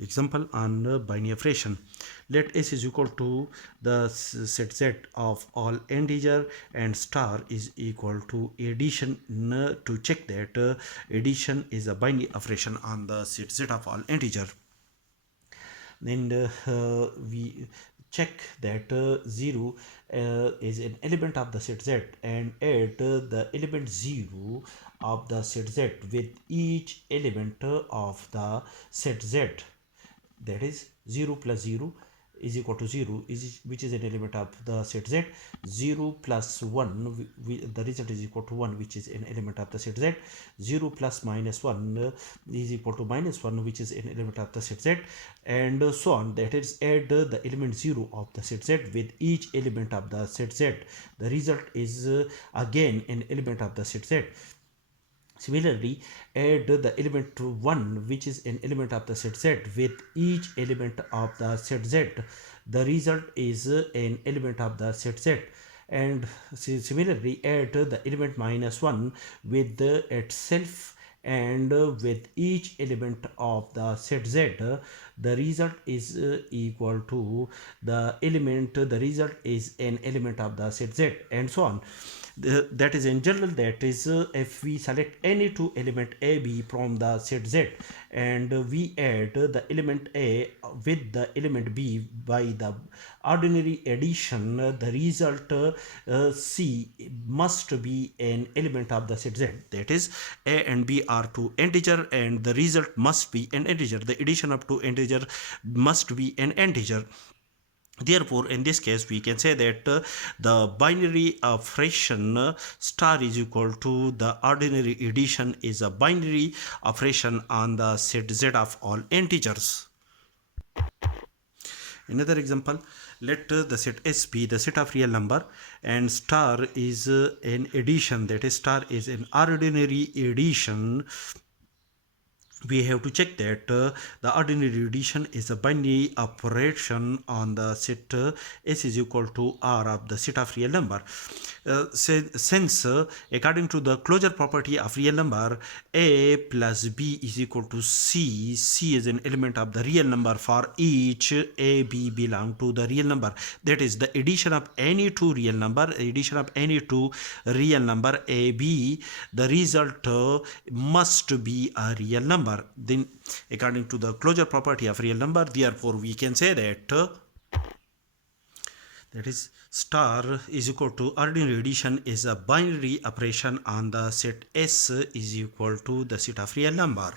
Example on binary operation. Let S is equal to the set Z of all integer and star is equal to addition. To check that addition is a binary operation on the set Z of all integer, then we check that 0 is an element of the set Z and add the element 0 of the set Z with each element of the set Z, that is 0 plus 0 is equal to 0, which is an element of the set Z. 0 plus 1, the result is equal to 1, which is an element of the set Z. 0 plus minus 1 is equal to minus 1, which is an element of the set Z, and so on. That is, add the element 0 of the set Z with each element of the set Z. The result is again an element of the set Z. Similarly, add the element 1, which is an element of the set Z, with each element of the set Z. The result is an element of the set Z. And similarly, add the element minus 1 with itself and with each element of the set Z. The result is equal to the element, the result is an element of the set Z, and so on. That is, in general, that is, if we select any two element a b from the set Z and we add the element a with the element b by the ordinary addition, the result c must be an element of the set Z. That is, a and b are two integer and the result must be an integer. The addition of two integer must be an integer. Therefore, in this case, we can say that the binary operation star is equal to the ordinary addition is a binary operation on the set Z of all integers. Another example, let the set S be the set of real number and star is an addition, that is, star is an ordinary addition. We have to check that the ordinary addition is a binary operation on the set S is equal to R of the set of real number. Since according to the closure property of real number, A plus B is equal to C. C is an element of the real number for each A, B belong to the real number. That is, the addition of any two real number, addition of any two real number A, B, the result must be a real number. Then, according to the closure property of real number, therefore we can say that that is, star is equal to ordinary addition is a binary operation on the set S is equal to the set of real number.